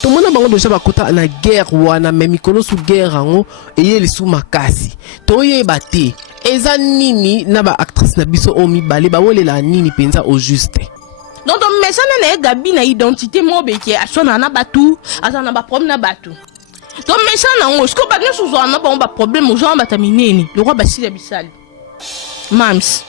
Tout le monde a déjà bakota na guerre wana mais mikolo su guerre ango eye lisu makasi. To ye bate. Eza nini na ba actrice na biso omi bale ba wole la nini penza au juste. Donc mais ça na Gabi na identité mo beke asona na batu, asana ba problème na batu. Donc mais ça na ngo sko ba nyo zo na ba problème zo ba tamineni. Le roi basile bisali. Mams.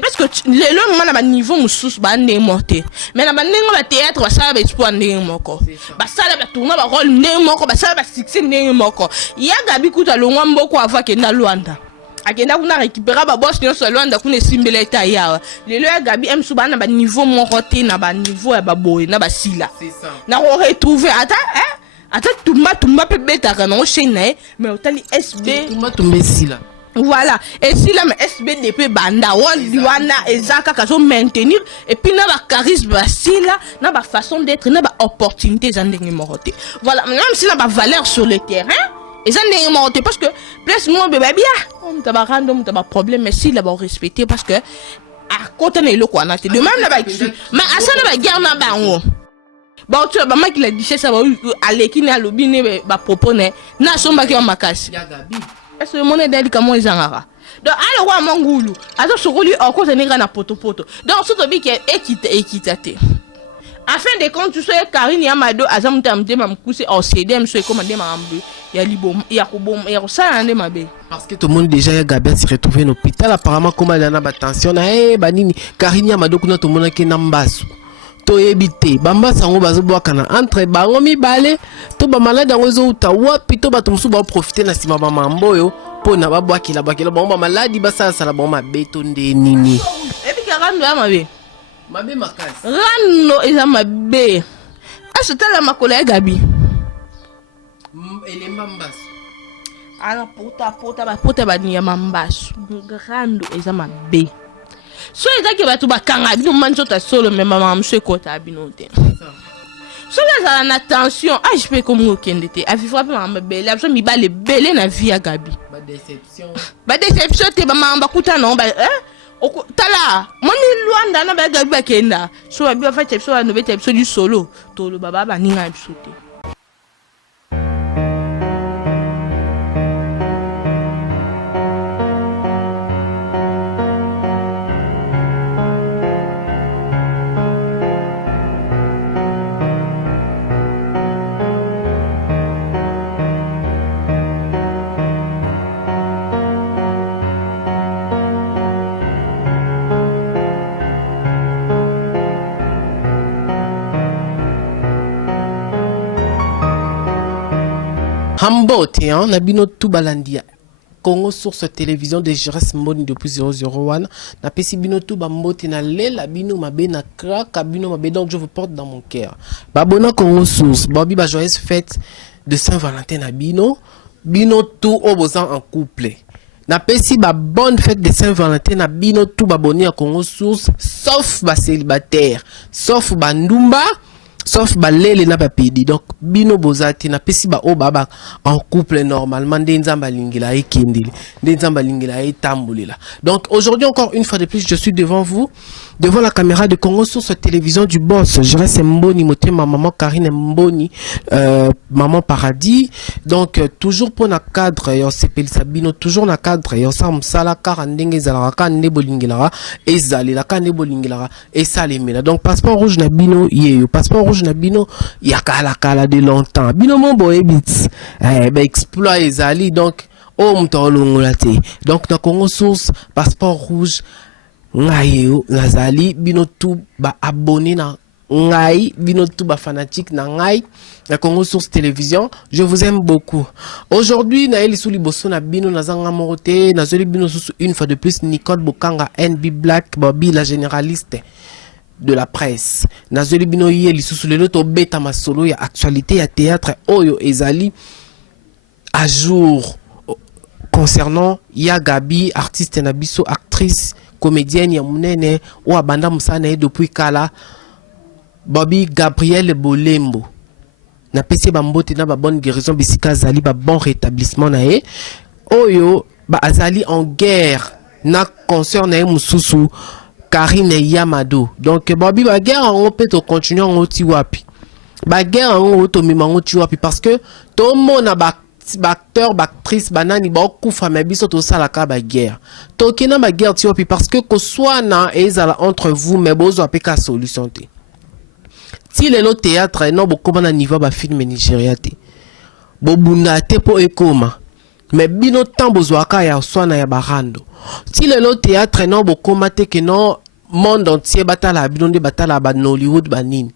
Parce que le moment à niveau moussous bandé morté mais na bandé le théâtre va ça va espoir ndé moko ba ça va tourner ba rôle ndé moko ba ça va succès ndé moko ya Gabi kuta longwa mboko ava kenda Luanda akenda kuna récupérer ba boss nyo so Luanda kuna simbele ta ya le ya Gabi m suba na ba niveau moko te na ba niveau ya ba boy na ba sila c'est ça na retrouver ata tumba pe beta kana o chaîne mais otali SB tumba sila. Voilà, et si la SBDP banda, wana ezaka kazo maintenir et puis na ba charisme basila, na ba façon d'être, na ba opportunité zandenge moroté. Voilà, même si na ba valeur sur le terrain, et zandenge moroté parce que plus moi bébé bien, on t'a ba random, t'a ba problème mais si la ba respecter parce que à côté ne lo quoi na te de même na ba mais asa na ba guerre na ba ngo. Bon tu ba maki la diché ça ba aleki na lobi ne ba propone na somba ki o makasi. Est-ce que mon aide comment ils en aura donc alors wa mangulu azo sokoli oko tenega na poto donc surtout bi ke équité afin de compte tu sois Karine Yamado azamuta mtema mkuse au CDM so commandé mambe ya libom ya kobom ya ça ande mabe parce que tout le monde déjà Gabi s'est retrouvé en hôpital apparemment comme elle a ba tension na banini Karine Yamado kuna tout le monde ki nambasu to ebité bamba sango bazo bwakana entre bango mibale to ba malade ngo zo uta wapi to bato musu ba profiter na sima ba mamboyo pona ba bwakila ba maladi ba sala ba mabeto nde nini ebi karando ya mabe makasi rano eza mabe asotala makola ya Gabi ele mambasu ala pota ba ni ya mambasu rando eza mabe so ezaki bato bakanga bino manzo ta solo mais maman monsieur kota bino te so la na tension je peux comme okende te a vivre pas maman belle absolument mi ba le belle na vie ya Gabi ba déception te ba maman bakuta non ba tala moni Luanda na ba Gabi bakenda so ba bi fa tepso na nobe tepso du solo to lo baba ba ninga biso te. Hambote, Nabino Tubalandia. Congo Source Télévision de Jérès Mboni depuis 001. Na pesi bino tuba mbote na lela bino mabe na kraka bino mabe donc je vous porte dans mon cœur. Babona Congo Source, Bobby ba joyeuse fête de Saint-Valentin na bino. Bino tout opposant en couple. Na pesi ba bonne fête de Saint-Valentin na bino tout baboni à Congo Source sauf ba célibataire, sauf ba ndumba. Sauf balele na papedi donc bino bozati na pesi ba o baba en couple normalement ndenzamba lingila e kindili ndenzamba lingila e tambulela. Donc aujourd'hui encore une fois de plus je suis devant vous devant la caméra de Congo Source Télévision du boss Jérès Mboni motema maman Karine Mboni maman Paradis donc toujours pour na cadre yo sepeli sabino toujours na cadre yo sam sala car ndenge zala ka ndebo lingila ezali la ka ndebo lingila et salemela donc passeport rouge na bino yeyo passeport rouge na bino ya kala de longtemps bino mon boy bits exploit ezali donc mtolongola te donc na Congo Source passeport rouge ngai nazali bino tout ba abonné na ngai bino tout ba fanatique na ngai na Congo Source Télévision je vous aime beaucoup aujourd'hui na eli suli bosso na bino nazanga morote na zoli bino sous une fois de plus Nicole Bokanga NB Black Bobby la généraliste de la presse nazoli bino ye lisusu lelo to beta masolo ya actualité ya théâtre oyo ezali à jour concernant ya Gabi artiste na biso actrice comédienne ya munene o abanda musana depuis kala Bobby Gabriel Bolembo na pesi ba mbote na ba bonne guérison bisika zali ba bon rétablissement na ye oyo ba azali en guerre na concert na mususu Karine Yamado. Donc Bobby Baguerre on peut continuer en oti wapi. ba guerre en auto mimango tu vois parce que tout le monde a acteur, actrice, banani ba kufa mais biso to sala ka ba guerre. To kena ba guerre tu vois parce que ko soit na ezala entre vous mais bozo apeka solution te. Si le théâtre non bokoma na niveau ba film Nigeria te. Bobunda te po ekoma. Mais bino temps bozo aka ya swana ya barando. Si le théâtre non bokoma te que non monde entier batala bino de batala ba Hollywood banini.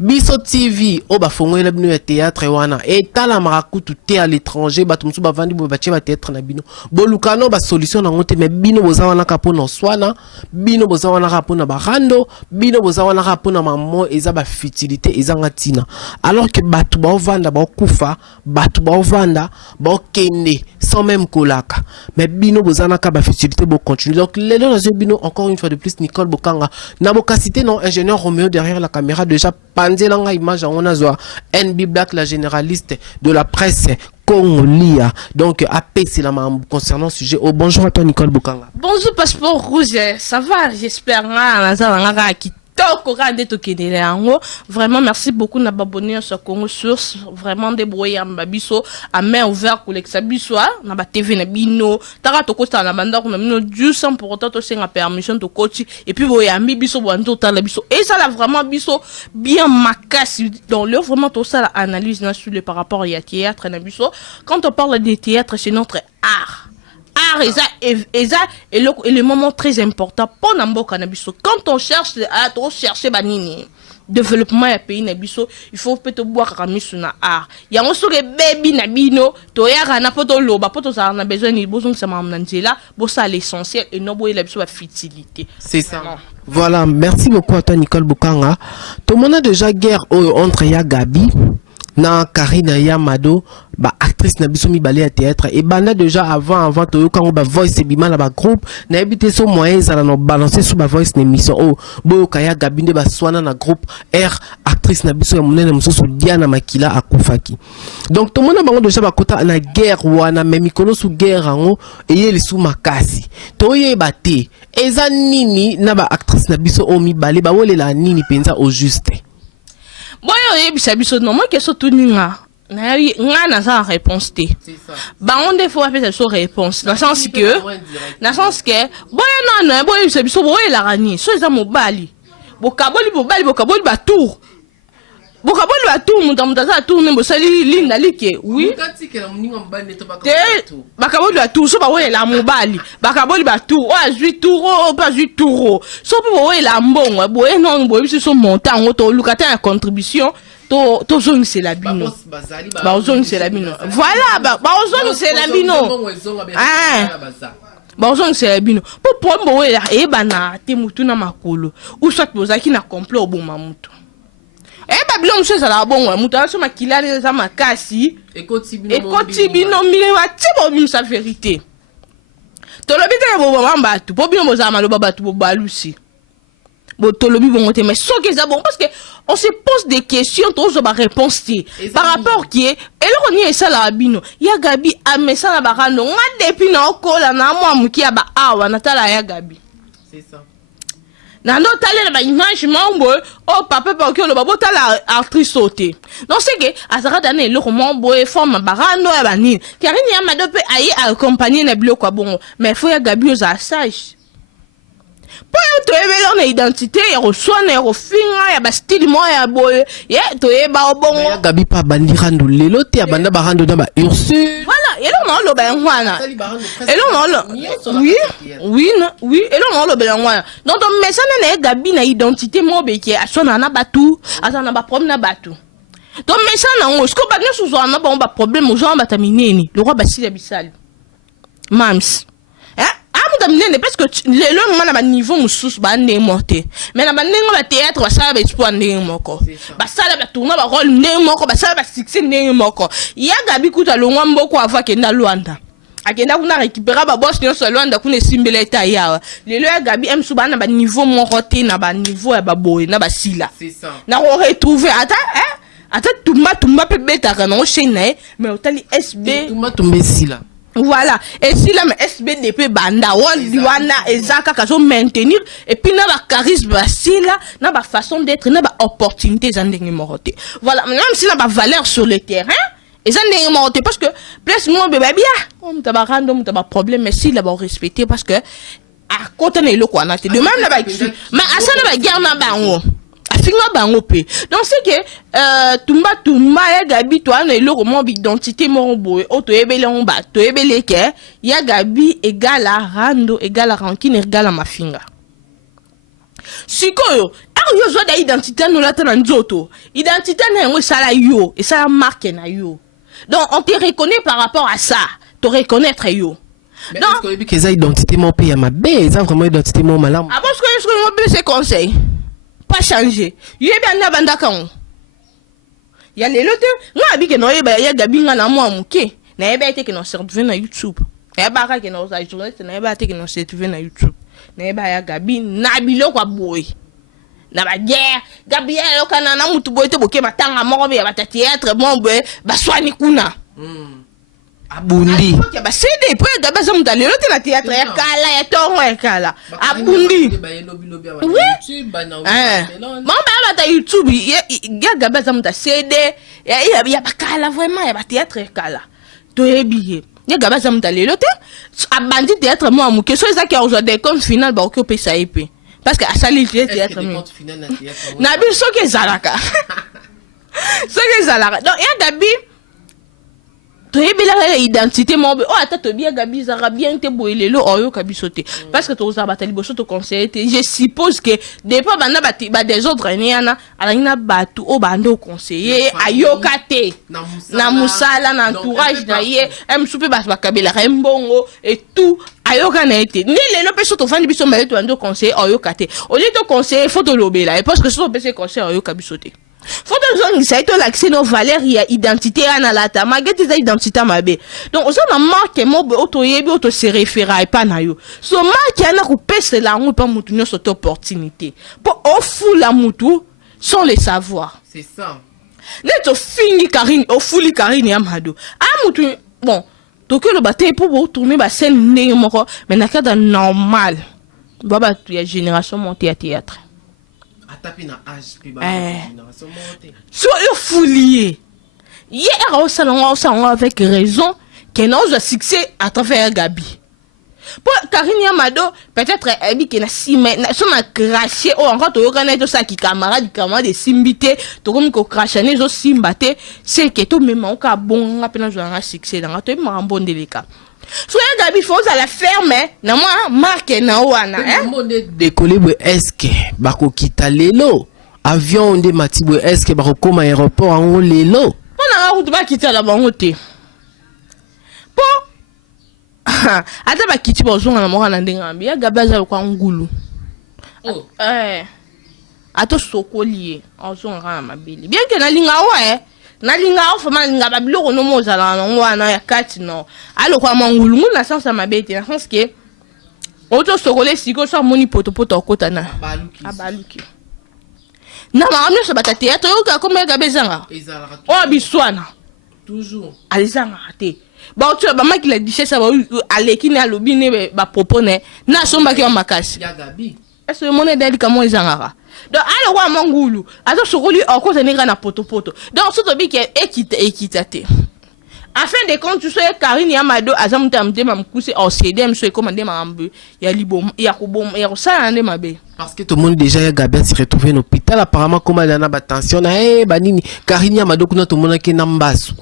Biso TV o ba fongwela bino ya théâtre wana et tala marakutu te à l'étranger batumsu ba vandi bo ba théâtre na bino bolukano ba solution na ngote mais bino bozawana ka pona swana bino bozawana ka pona barando bino bozawana ka pona mamo eza ba futilité eza ngatina alors que batu ba vanda ba kufa batu ba vanda ba kende sans même kolaka mais bino bozana ka ba futilité bo continue donc les deux bino encore une fois de plus Nicole Bokanga na bokasité non ingénieur Roméo derrière la caméra déjà Ndelanga image on a zoa NB Black la généraliste de la presse Congolia donc APC la concernant sujet au bonjour à toi Nicole Bokanga. Bonjour passeport rouge, ça va j'espère vraiment merci beaucoup na babonné sur Congo Source vraiment débrouillé mabiso à main ouverte pour l'exabiso na ba TV na bino tara to kosta na banda ko na bino du sans pour autant to senga permission to coach et puis boyambi biso bonto tala biso et ça là vraiment biso bien makasi dans le vraiment tout ça la analyse na sur le par rapport à théâtre na biso quand on parle de théâtre c'est notre art et le moment très important pour Namboka Nabiso. Quand on cherche à chercher banini développement et pays Nabiso, il faut peut-être boire rami sur na art. Il y a aussi les baby Nabino, toya na poto loba poto ça on a besoin ni besoin que ça m'amnanzela, bon ça l'essentiel et non boy la biso la futilité. C'est ça. Voilà, merci beaucoup à toi Nicole Bokanga. Tout le monde a déjà guerre entre ya Gabi na Karina Yamado ba actrice na biso mi balé à théâtre et bana déjà avant to quand ba voice bima na ba groupe na habité so moyen za na balancer sous ba voice na émission oh boyo kaya gabinde ba swana na groupe R actrice na biso ya monene musoso Diana Makila akufaki donc tout le monde bango déjà ba kota na guerre wana même mikono sous guerre ngo eyeli sous makasi to yeba te eza nini na ba actrice na biso o mi balé ba wolela nini penza au juste. Boyo yebisa biso non moi question tout ninga na sa réponse te ba on des fois fait sa réponse dans sens que boyo non boyo yebisa biso boyo la rani so za mobali bokaboli ba tour bokaboli ba tour muta za tour ne bosali linda like oui bakaboli ba tour so ba boyo la mobali bakaboli ba tour o azui tour o pas azui tour so boyo la mbongo boyo non boyo biso so montant o to lukata ya contribution to zone c'est la bino ba zone c'est la bino voilà ba zone c'est la bino ba zone c'est la bino pour pombo we e bana te mutu na makolo ou soit bozaki na complot oboma mutu ba bilo mso za la bongo mutu so makila za makasi ekoti bino mile wa tibo bino sa vérité to lobite bo mamba tu po bino boza maloba batu bo balusi bo to lobi bon te mais so que ça bon parce que on se pose des questions tous ba réponse par rapport qui est et le roni ça la bino ya Gabi a messa na barando nga depuis na okola na moi muki ya ba awa na tala ya Gabi c'est ça na no tala ba image mambo oh papa pa ko lo ba botala actrice sauté non c'est que azara dane le roman boy forme barando ya bani Karine ya madope ayi accompagner na bilo kwa bongo mais faut ya Gabi aux sage. Pour to ebe na identité ya reçoit na refinga ya ba style mo ya boy ye to eba obongo ya Gabi pa bandirando lelo te abanda barando na ba Ursule voilà et là on lo ba ngwana et là on lo oui et là on lo ba ngwana donc mais ça na Gabi na identité mo be ki asona na batu asana ba problème na batu donc mais ça na on ce ko ba ne sous na ba problème aux gens ba tamineni le roi basile bisali mams parce que le moment na niveau mususu ba ndé morté mais na ba ndé ba théâtre ba sala ba espoir ndé moko ba sala ba tourner ba rôle ndé moko ba sala ba succès ndé moko ya Gabi kuta longwa mboko ava kenda Luanda akenda kuna récupérer ba boss nyonso Luanda kuna simbela eta ya lelo ya Gabi em suba na ba niveau moko te na ba niveau ya ba boy na ba sila c'est ça na retrouver ata tumba pe beta kana o chaîne mais otali SB tumba sila Voilà. Et si la SBDP banda, wana ezaka kazo maintenir et puis na ba charisme basila, na ba façon d'être, na ba opportunité zandenge morote. Voilà. Même si na ba valeur sur le terrain, et zandenge morote parce que plus moi bébé bien, on t'a ba random, t'a ba problème mais si la ba respecter parce que à côté ne lo quoi na te. De même na ba mais asa na ba guerre na bango. Afinga bango pe. Donc c'est que tumba ya Gabi toi na eloko mo identité mo boye auto ebele on ba to ebele ke ya Gabi égale à rando égale à rancune égale à mafinga. Sikoyo yo zo da identité no la tana nzoto. Identité na ngo sala yo et ça marque na yo. Donc on te reconnaît par rapport à ça, te reconnaître yo. Mais donc est-ce que ça identité mon pays ma bé, ça vraiment identité mon malam. Ah parce que est-ce que mon bé c'est conseil. Pas changer. Yé bien na banda kan. Ya lelo te, nga bi ke no yeba ya Gabi nga na mo amuke. Na yeba te ke no serve na YouTube. Na yeba ka ke no sa journaliste na yeba te ke no serve na YouTube. Na yeba ya Gabi na biloko boy. Na ba guerre, Gabi ya kana na mutu boy te boke batanga moko be ya ba théâtre bon be ba swani kuna. Abundi. Ok, bah c'est des preuves Gabi ça mutu lelo te na théâtre ya kala ya tongo ya kala. Abundi. Oui. Maman ta YouTube ya Gabi ça mutu CD ya bakala vraiment ya ba théâtre kala. To ebiye. Ya Gabi ça mutu lelo te abandi théâtre mo amuke so ezaki a aujourd'hui compte final ba occupé ça épée. Parce que à sali théâtre mi. Na bi so ke zalaka. So ke zalaka. Donc ya Gabi to yebela identité mo oh ata to bien Gabi zara bien te boyelelo oyo kabisote parce que to za batali boso to conseiller je suppose que depuis bana ba des autres niana alina batu o bando conseiller ayokate na musala na entourage na ye em soupe ba kabela mbongo et tout ayoka na été ni lelo peso to fandi biso mbaye to ando conseiller ayokate au lieu to conseiller faut to lobela parce que so pese conseiller ayoka bisote. Faut que ça ait l'accès nos valeurs il y a identité à la ta malgré tes identité mabe donc on a marque mo auto yebi auto se référer pas na yo so marque na ko pese la on pas mutu no cette opportunité pour ofu la mutu sans le savoir c'est ça neto fingi Karine ofuli Karine ya mado a mutu bon donc le bataille pour tourner ba scène ne moko mais na cadre normal baba tu ya génération montée à théâtre tapina âge puis so yo foulier hier au salon avec raison que non je succès à travers Gabi pour Karine Yamado peut-être elle dit que na si mais son a craché ou encore to yokana to sa ki camarade de simbité to comme ko crachane zo simbate c'est que to même on ka bon apena zo na succès dans to mambo ndeleka. So Gabi faut à la ferme na moi marque na wana décoller est-ce que bako kita lelo avion de matibo est-ce que bako koma aéroport en lelo on a route ba kita la bangote po ata ba kiti bozonga na moko na ndengambi ya Gabi za kwa ngulu ato sokolié ozonga na mabili bien que na linga wa na linga ofama linga ba biloko no mozala na ngwana ya kati no alo kwa mangulu na sens mabete na sens que auto sokole siko so moni poto okota na abaluki na maamno so batate to yoka comme Gabi zanga o biswana toujours alizanga te ba oto ba maki la dichesse ba aleki na lobi ne ba propone na somba ki o makasi ya Gabi est-ce que mon aide comment izanga donc alors wa mangulu azo sokoli okota ninga na poto donc so to bi ke équité afin de compte tu sois Karine Yamado azamta mtema mkuse au CDM so commandé mambu ya libom ya kubom ya ça ande mabe parce que tout le monde déjà ya Gabi s'est retrouvé en hôpital apparemment comme elle a tension na banini Karine Yamado kuna tout le monde qui nambasu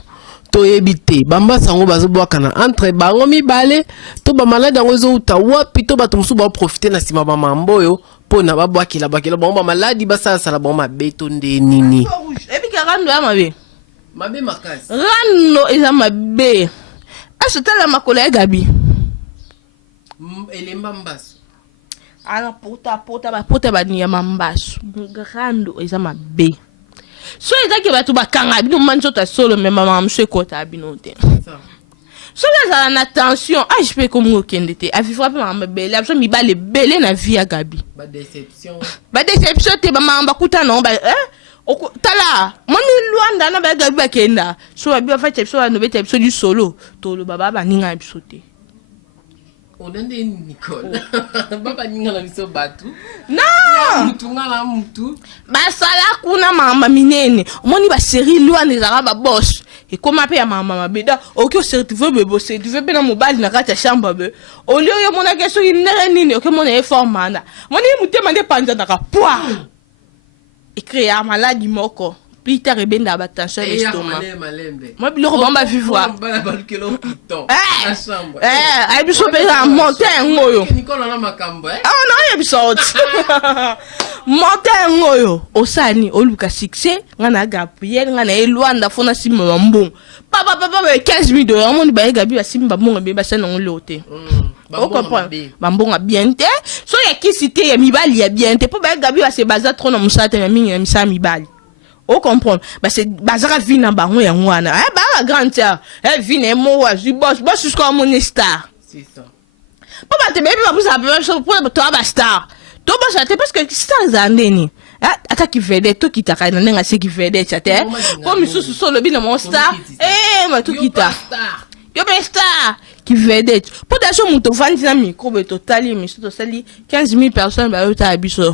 to ebité bamba sango bazo bwakana entre bango mibale to ba malade ngo zo uta wapi to bato musu ba profiter na sima ba mamboyo pona ba bwakila ba maladi basa sala ba mabeto nde nini ebi karando ya mabe makasi rano eza mabe aso tala makola ya Gabi elemba mbaso ala pota ba ni ya mambaso rando eza mabe so ezaki bato bakanga bino manzo ta solo mais maman monsieur kota bino te so la na tension je peux comme okende te a vivre pas maman belle so mi ba le belle na vie ya Gabi ba déception te ba maman bakuta non ba tala moni luanda na ba gabi ba kenda so ba bi fa chepso na be chepso du solo to lo baba ba ninga biso te onande Nicole baba ninga la biso batu non mutunga la mutu basala kuna mama minene moni ba série luanda ezaka ba boss et comme appelle ya mama mabeda oki certifié be bosser tu veux bien mobile na kata chambre be au lieu yo mona keso inere nini oki mona informana moni mutema nde panza na ka poire et créer un maladie moko plus tard et ben d'aba tension l'estomac moi biloko bamba vivre ay biso pe la montagne ngoyo ah non ya biso montagne ngoyo osani oluka succès ngana Gabriel ngana elwanda fona simba mbongo papa 15 000 $, moni ba gabi ba simba mbongo be ba sana ngolote o comprendre bambonga bien te so ya kisite ya mibali ya bien te po ba gabi ba se baza trop na musata ya mingi ya misa mibali o comprendre ba se bazaka vie na bango ya ngwana ba la grande sœur vie na mo wa ju boss jusqu'à mon star c'est ça po ba te bébé ba busa ba so po to ba star to ba te parce que star zandeni ata ki vede to kitaka na nenga se ki vede chate po misusu solo bina mon star ma to kita yo be star qui vedette pour d'ailleurs mon to vandi na micro be totali miso to sali 15 000 personnes ba yo ta biso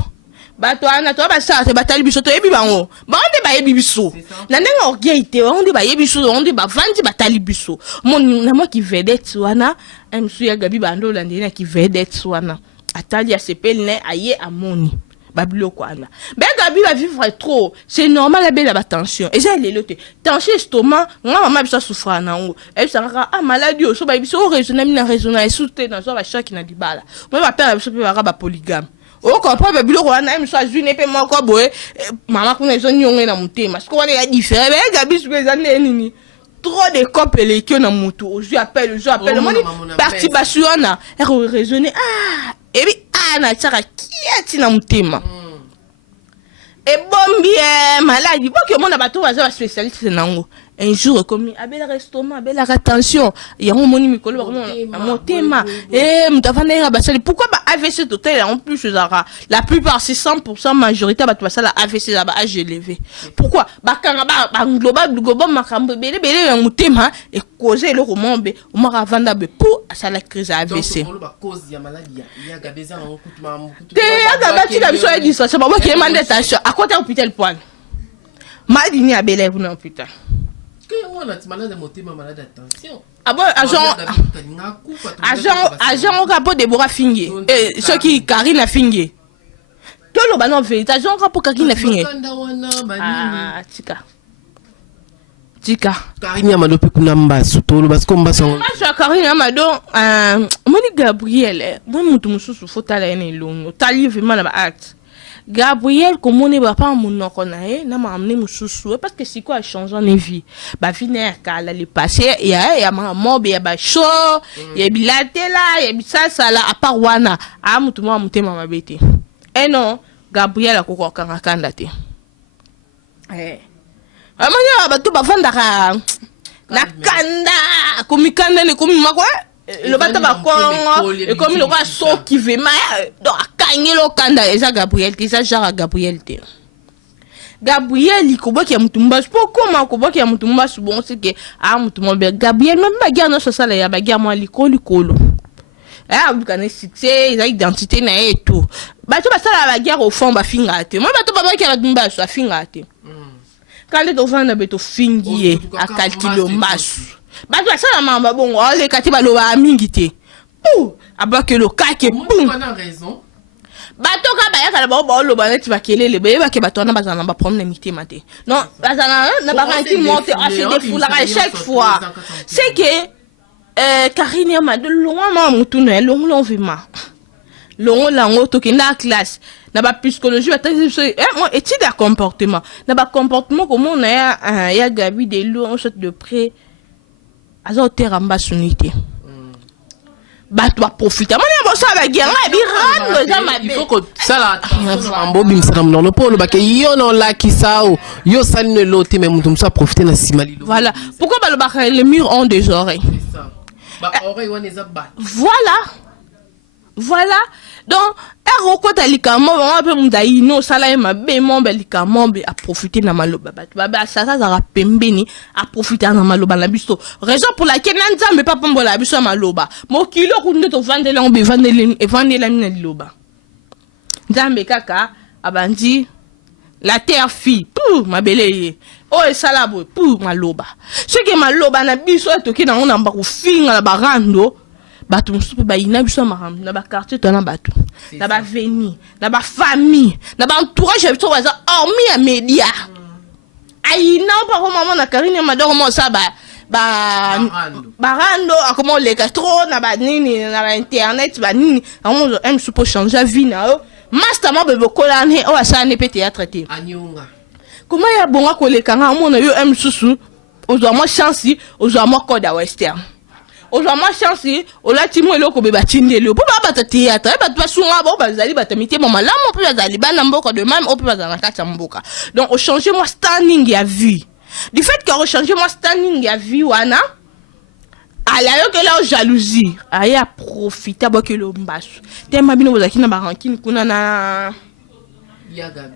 ba to ana to ba sa te batali biso to yebi bango ba onde ba yebi biso na nenga orgueil onde ba yebi biso onde ba vandi batali biso mon na moi qui vedette wana msu ya gabi bando la ndina qui vedette wana atali ya sepel ne aye amoni babilo kwana ben gabi va vivre trop c'est normal la belle tension et j'ai les loté tension estomac nga mama biso souffra na ngo et ça ah maladie so ba biso raisonner na raisonner souté dans so ba choc na dibala moi ba père biso pe ba polygame o comprend babilo kwana biso azune pe moko boye mama kuna zo nyonge na mutema parce qu'on est différent ben gabi so za nini trop de copes que na mutu je appelle moi parti basuana et raisonner et puis na tsaka kiati na mutema et bombi maladi boke mona bato baza spécialiste nango un jour comme abela restaurant abela attention yango moni mikolo ba motema mutafana ya basali pourquoi ba AVC total en plus la plupart c'est 100% majorité bato basala AVC là ba âge élevé pourquoi ba kanga ba global makambo bele ya mutema et causer le romombe o mara vanda be pour sala crise AVC donc ba cause ya maladie ya gabeza na okutuma mukutu ya gabati la biso ya disa ça ba ke mande attention à côté hôpital point maladi ni abela vous na hôpital on a malade de motema malade attention ah bon agent au capot de Bora Fingue et ceux qui Karina Fingue tout le banon vérité agent au capot Karina Fingue tika Karina Amado pe kuna mbasu to lo basko mbasu Karina Amado moni Gabriel moi mutu mususu fotala ene longo tali vraiment na ba acte Gabriel comme on est pas mon nom na m'a amené mususu parce que c'est quoi changeant les vies ba viner kala le passé ya maman be ya ba show ya bilate là ya bisasa là à part wana mutu mo mutema mabete non Gabriel akoko kanga te amanya ba to ba vanda na kanda komikanda ne komi makwa le bata ba kongo et comme le roi so qui veut donc akangelo kanda eza Gabriel te eza genre Gabriel te Gabriel ikoboki ya mutumba pourquoi koboki ya mutumba bon c'est que mutumba Gabriel même ba guerre no sala ya ba guerre moi likolo bukane succès eza identité na et tout bato basala ba guerre au fond ba finga te moi bato ba ki ya dumba so finga te quand les devant beto fingier à calculo masu bato basala mamba bongo ale kati baloba mingi te pou abake lo kake boum raison bato ka bayaka la ba loba net bakelele be ba ke bato na bazana ba problème mité mate non bazana na ba ranti monter à se défouler à chaque fois c'est que Karine Amado longa ma mutuna longa vima longa lango to kina classe na ba psychologie moi étude de comportement na ba comportement comment on ya Gabi de l'eau en sorte de près azo teramba sunité bato profiter mona boso ba guerre bi rando za mabe il faut que ça là ambo bim ça non le polo ba ke yo non la kisao yo ça ne loté mais mutum ça profiter na simali voilà pourquoi ba le ba les murs ont des oreilles c'est ça ba oreille on les a bat voilà Voilà. Donc, erokota likambo ba pe mudai no sala e mabe mombe likambo a profiter na maloba batu ba sasa za pembeni a profiter na maloba na biso. Raison pour laquelle nzambe pas pombola biso maloba. Mokilo kunde to vandela on be vandela na liloba. Nzambe kaka abandi la terre fille pour mabele o esala bo pour maloba. Ce que maloba na biso to ki na on ba ko finga la barando. Batou msupe ba ina biso maham na ba quartier to na batou na ba veni na ba famille na ba entourage biso waza hormis ya media aina pa ko maman na karine madoro mo sa barando a comment les castro na ba nini na ba internet ba nini on aime supo changer vie na o master mo bebe kolane o asa ne pe théâtre te anyunga comment ya bonga ko le kanga mo na yo aime susu ozo mo chance ozo mo code western aujourd'hui chance o la timo eloko be batindele po ba bata théâtre ba ba sunga ba bazali batamite mama la mo pe bazali bana mboka de même o pe bazana kata mboka donc au changer moi standing ya vie du fait que au changer moi standing ya vie wana ala yo que la jalousie aya profiter ba que lo mbasu tema bino bozaki na ba rancune kuna na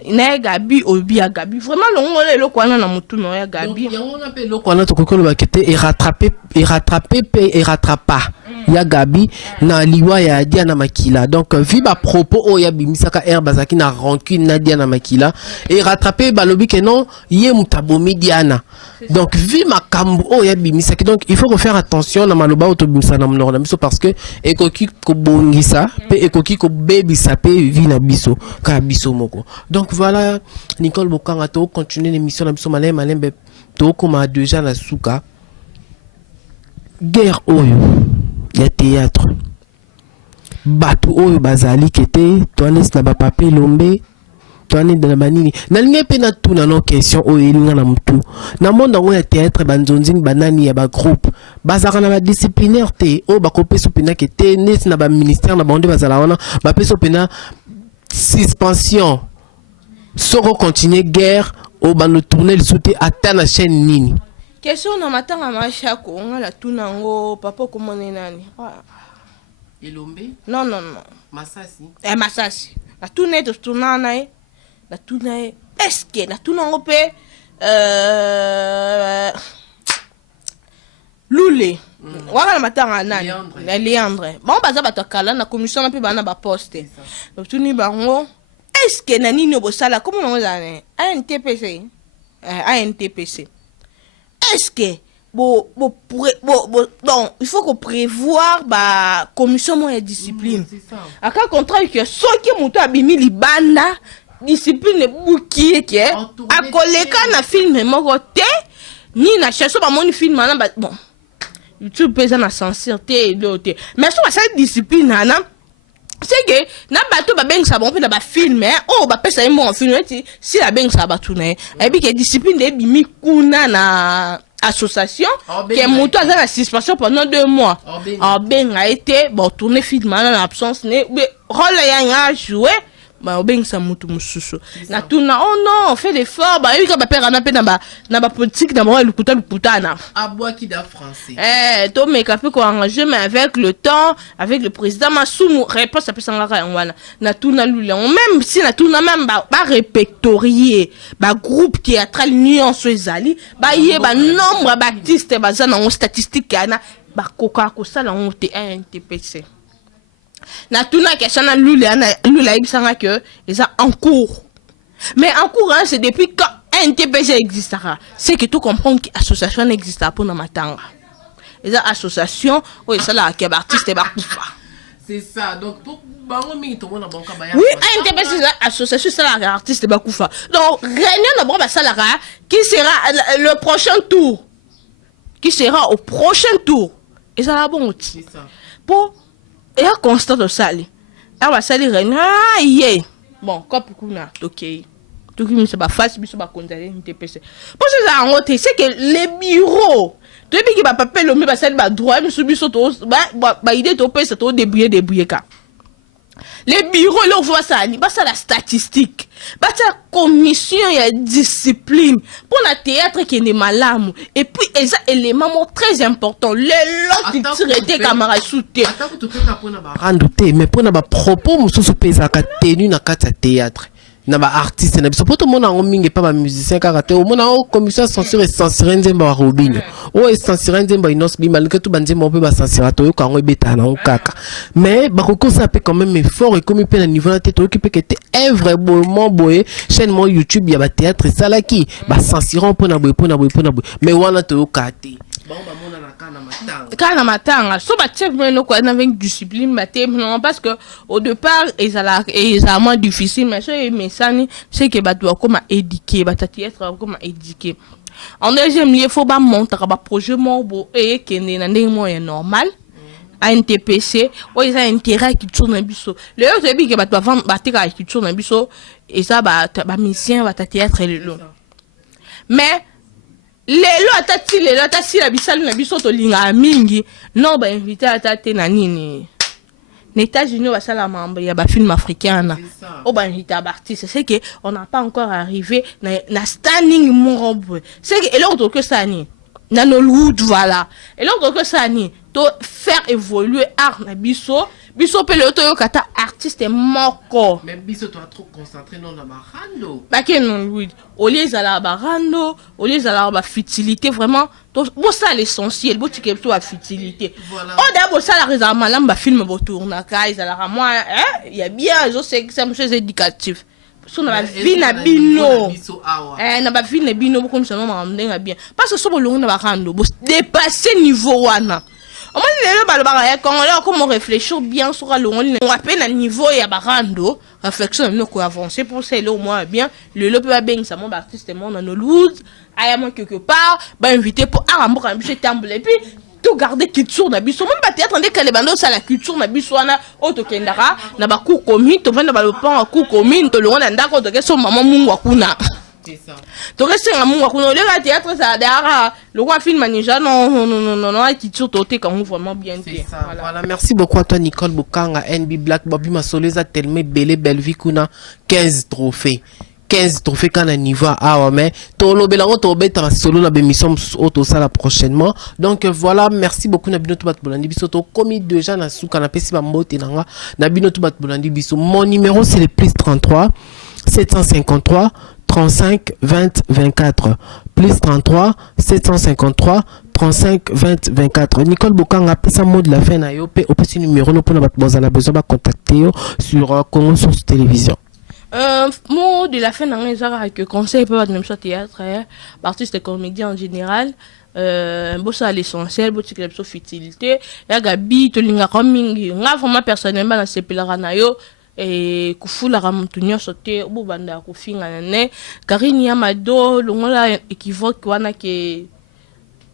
na Gabi obi ya Gabi vraiment longole le kwana na mutu no ya Gabi yango na pe le kwana to kokolo ba kete et rattraper et rattrapa ya Gabi na liwa ya Diana Makila donc vi ba propos o ya bimisaka bazaki na rancune na Diana Makila et rattraper balobi que non ye mutabomi Diana donc vi makambo o ya bimisaki donc il faut faire attention na maloba autobimisa na mnona biso parce que ekoki ko bongisa pe ekoki ko bebisa pe vi na biso ka biso moko. Donc voilà, Nicole Bokanga, to continuer l'émission na biso malem malembe to koma déjà na suka guerre oyo ya théâtre batu oyo bazali kete toanes na ba papier lombe toane de la banini na linga pe na tuna no question oyo elinga na mutu na monde ngo ya théâtre banzonzing banani ya ba groupe bazaka na ba disciplinaire te o ba kopesa pena kete nes na ba ministère na bonde bazala wana ba peso pena suspension soko continuer guerre au bano tourner le soute ata na chaîne nini question na matanga machako ngala tunango papa komone nani Elombe non Masasi Masasi la tourner to tournana la tourner est-ce que la tunango pe Lule wala matanga nani na Leandre bon baza batakala na commission na pe bana ba poste donc tuni bango est-ce que nani no bosala comment on a ANTPC est-ce que donc il faut qu'on prévoir ba commission moyen discipline aka contrat que so ki muto abimi libanda discipline buki ke akoleka na film moko te ni na cherche ba moni film na bon YouTube pesa na sincérité l'autre mais so ça discipline na c'est que na bato ba beng sa bon pe na ba film oh ba pesa mo film si la beng sa ba tourner et puis que discipline de bimi kuna na association que moto a la suspension pendant 2 mois ben a été bon tourner film en absence ne rôle ya jouer ba beng sa mutu mususu na tuna oh non on fait l'effort ba yuka ba pera na pe na ba politique na ba lukutana abwaki da français to me ka pe ko arranger mais avec le temps avec le président Masumu réponse après sangaka ngwana na tuna lula même si na tuna même ba répertorier ba groupe théâtral nuance ezali ba ye ba nombre ba artiste ba za na statistique kana ba koka ko sala on te NTPC na tuna question na lula ibisanga que ils a en cours mais en cours hein, c'est depuis quand NTPC existera c'est que tout comprendre que association n'existe pas pour na matanga les associations oui ça là qui est artiste ba kufa c'est ça donc pour bango mingi to mona banka ba ya oui NTPC association ça la artiste ba kufa donc réunion na bon ba salara qui sera le prochain tour qui sera au prochain tour et ça la bon outil pour et à constat de sali elle va salir yeah bon cop kuna ok tout qui se ba face biso ba condamner NTPC pour ça en haute c'est que les bureaux tu dis que ba papier le ba sali ba droit biso to ba idée to pesa to débrouiller ka Les bureaux, là, on voit ça, ça la statistique, ça la commission et discipline pour le théâtre qui est malade. Et puis, il y a un élément très important. Les lots qui tirent des camarades sous terre. Mais pour les propos, nous sommes tenus dans le théâtre. Na ba artiste na biso poto mona ngo mingi pa ba musicien kaka te o mona o commission censure et censurer nzemba wa Robin o censurer nzemba inos bi malgré tout banzemba pe ba censurer to yo kango ebeta na kaka mais ba kokosa pe quand même effort et comme pe na niveau na tête to ki pe que te vraiment boye chaîne mo YouTube ya ba théâtre salaki ba censurer po na boye mais wana to yo kate Kana matanga so ba chef no ko avec discipline baté non parce que au départ ils a moins difficile mais c'est que ba doit comme éduquer ba être comme éduquer en deuxième lieu faut ba monter ba projet mo et que na ndenge mo est normal à NTPC ou ils a intérêt qui tourne biso le autre bi que ba doit vendre ba tika qui tourne biso et ça ba mission va théâtre le mais lelo atati lelo atasi la bisali na biso to linga mingi non ba invité atate na nini les États-Unis va sala membre ya ba film africain o ba invité artiste c'est que on n'a pas encore arrivé na standing morobo c'est que et l'autre que ça ni na Nollywood voilà et l'autre que ça ni to faire évoluer art na biso pe le to kata artiste moko mais biso to trop concentré non na barando ba ke Nollywood au lieu à la barando au lieu à la futilité vraiment to bo ça l'essentiel bo tike to la futilité on d'abord ça la raison malam ba film bo tourna ka ils ala moi il y a bien je sais que c'est chose éducatif so na vie na bino na ba vie na bino comme ça non ndenga bien parce que so bo longo na barando bo dépasser niveau wana on m'a comment réfléchir bien sur le on appelle un niveau et barando réflexion nous quoi avancer pour ça au moins bien le peut bien ça mon artiste mon dans Nollywood ayamo quelque part ba invité pour arambo quand je tamble et puis tout garder culture na biso même pas théâtre ndé kale bando ça la culture na biso na auto kendara na ba ku komi to venda ba le pan ku komi to le on ndako to keso maman mungu akuna. Donc c'est un monde qu'on le théâtre ça derrière le roi film manija non qui surtout quand vraiment bien fait voilà merci beaucoup à toi Nicole Bokanga NB Black Bobby Masoleza tellement belle vie kuna 15 trophées quand à niveau ah mais to belango to beta solo la bémission auto ça la prochainement donc voilà merci beaucoup na bino to bat bolandi biso to commis déjà na suka na pesi ba mbote nanga na bino to bat bolandi biso mon numéro c'est le plus 33 753 35 20 24 plus 33 753 35 20 24 Nicole Bokanga pesa mot de la fin na yo pe opesi numéro no pona bazala besoin ba contacter yo sur Congo Source Télévision. Mot de la fin dans les arts que conseil peut même soit théâtre artiste et comédien en général bossa l'essentiel botti que la futilité ya gabi to linga mingi nga vraiment personnellement na sepelaka na yo et kufula ramutunyo sote bubanda kufinga ne karini ya mado longola équivoque wana ke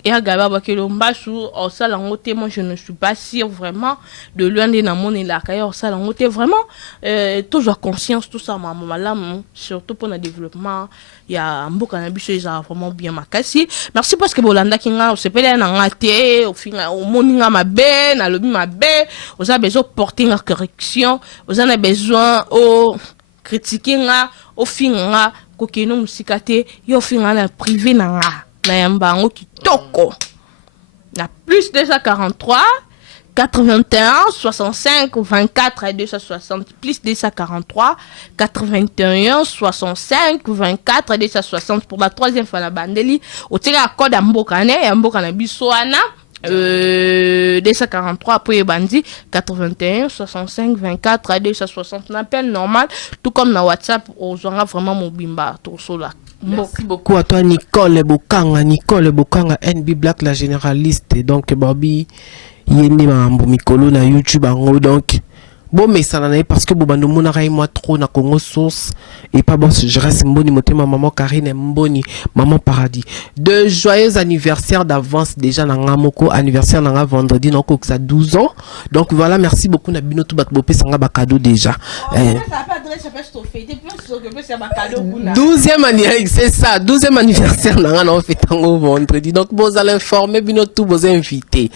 et agaba bakelo mbasu au salangote moi je ne suis pas sûr vraiment de loin de na mon la kaya au salangote vraiment toujours conscience tout ça maman malam surtout pour le développement il y a mboka na biso ça vraiment bien makasi merci parce que bolanda kinga se pele na ngate au finga au moninga mabe na lobi mabe aux a besoin porter une correction aux a besoin au critiquer nga au finga kokeno musikate yo finga na privé na nga na yambango kitoko na plus 243 81 65 24 et 260 plus 243 81 65 24 et 260 pour la troisième fois la bandeli au tira code mboka na biswana 243 après bandi 81 65 24 et 260 on appelle normal tout comme na WhatsApp aux gens vraiment mobimba tout cela. Merci beaucoup à toi Nicole Bokanga NB Black la généraliste donc Bobby yende mambo mikolo na YouTube ango donc bon mais ça n'en est parce que bobando mona rai moi trop na Congo Source et pas bon je reste mboni motema maman Karine mboni maman paradis de joyeux anniversaire d'avance déjà na ngamoko anniversaire na vendredi donc ça 12 ans donc voilà merci beaucoup na bino tout bat bopé sanga ba cadeau déjà 12e anniversaire c'est ça 12e anniversaire na on fait tango vendredi donc vous allez informer bino tout vos invités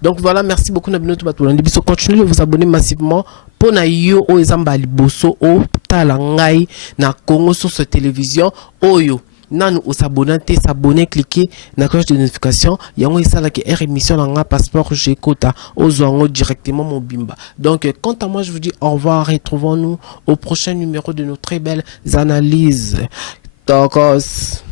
donc voilà merci beaucoup na bino tout bat bolandi biso continue continuez de vous abonner massivement. Pona yo o ezamba liboso o talangai na Congo sur cette télévision oyo. Nan ou s'abonner, cliquer na cloche de notification. Yango isala ki émission na passeport j'écoute aux directement mon bimba. Donc quant à moi je vous dis au revoir, retrouvons-nous au prochain numéro de nos très belles analyses. Tokos.